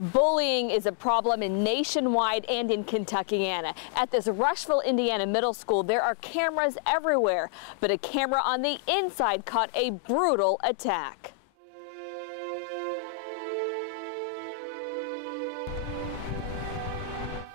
Bullying is a problem nationwide and in Kentuckiana. At this Rushville, Indiana middle school, there are cameras everywhere, but a camera on the inside caught a brutal attack.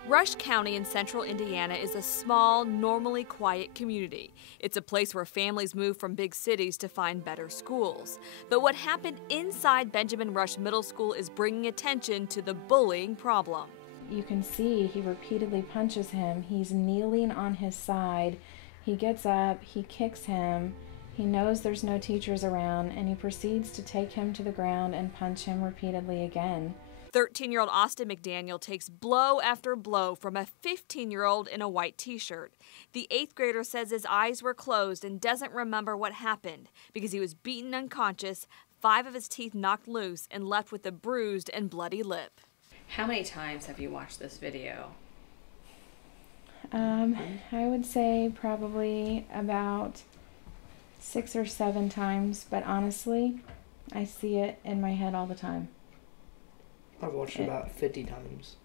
Rush County in central Indiana is a small, normally quiet community. It's a place where families move from big cities to find better schools. But what happened inside Benjamin Rush Middle School is bringing attention to the bullying problem. You can see he repeatedly punches him. He's kneeling on his side. He gets up, he kicks him. He knows there's no teachers around, and he proceeds to take him to the ground and punch him repeatedly again. 13-year-old Austin McDaniel takes blow after blow from a 15-year-old in a white t-shirt. The 8th grader says his eyes were closed and doesn't remember what happened because he was beaten unconscious, 5 of his teeth knocked loose, and left with a bruised and bloody lip. How many times have you watched this video? I would say probably about 6 or 7 times, but honestly, I see it in my head all the time. I've watched it about 50 times.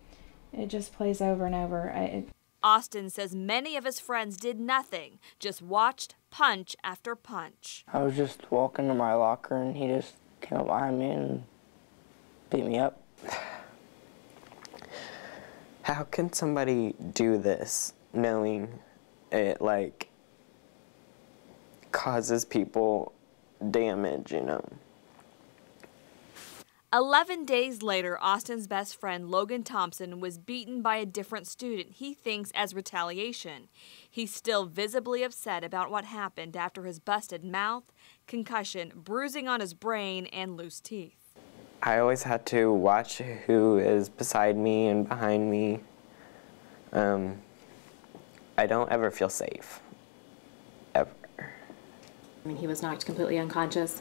It just plays over and over. Austin says many of his friends did nothing, just watched punch after punch. I was just walking to my locker and he just came up behind me and beat me up. How can somebody do this knowing it, like, causes people damage, you know? 11 days later, Austin's best friend, Logan Thompson, was beaten by a different student he thinks as retaliation. He's still visibly upset about what happened after his busted mouth, concussion, bruising on his brain, and loose teeth. I always had to watch who is beside me and behind me. I don't ever feel safe, ever. I mean, he was knocked completely unconscious.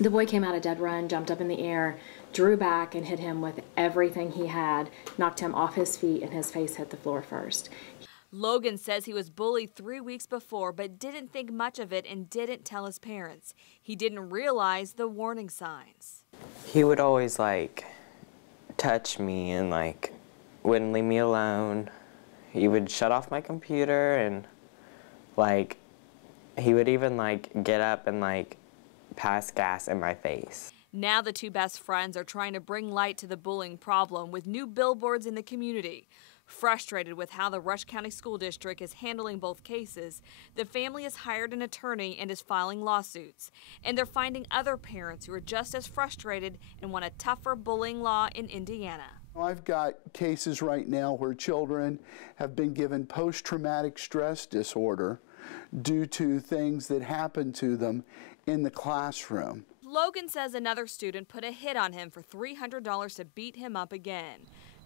The boy came out a dead run, jumped up in the air, drew back and hit him with everything he had, knocked him off his feet, and his face hit the floor first. Logan says he was bullied 3 weeks before but didn't think much of it and didn't tell his parents. He didn't realize the warning signs. He would always, like, touch me and, like, wouldn't leave me alone. He would shut off my computer and, like, he would even, like, get up and, like, pass gas in my face. Now the two best friends are trying to bring light to the bullying problem with new billboards in the community. Frustrated with how the Rush County School District is handling both cases, the family has hired an attorney and is filing lawsuits. And they're finding other parents who are just as frustrated and want a tougher bullying law in Indiana. I've got cases right now where children have been given post-traumatic stress disorder due to things that happened to them in the classroom. Logan says another student put a hit on him for $300 to beat him up again.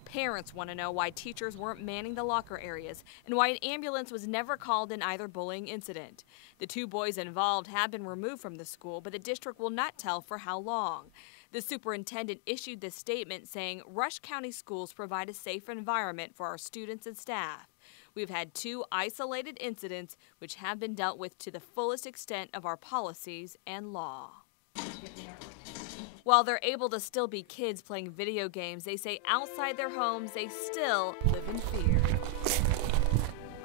Parents want to know why teachers weren't manning the locker areas and why an ambulance was never called in either bullying incident. The 2 boys involved have been removed from the school, but the district will not tell for how long. The superintendent issued this statement saying Rush County schools provide a safe environment for our students and staff. We've had 2 isolated incidents which have been dealt with to the fullest extent of our policies and law. While they're able to still be kids playing video games, they say outside their homes they still live in fear.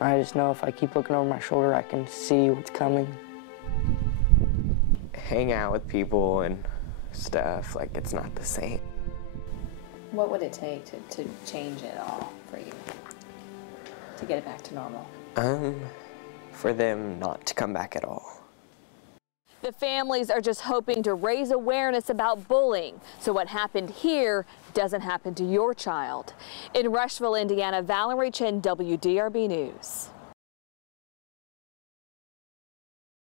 I just know if I keep looking over my shoulder, I can see what's coming. Hang out with people and stuff, like, it's not the same. What would it take to change it all for you, to get it back to normal? For them not to come back at all. The families are just hoping to raise awareness about bullying so what happened here doesn't happen to your child. In Rushville, Indiana, Valerie Chen, WDRB News.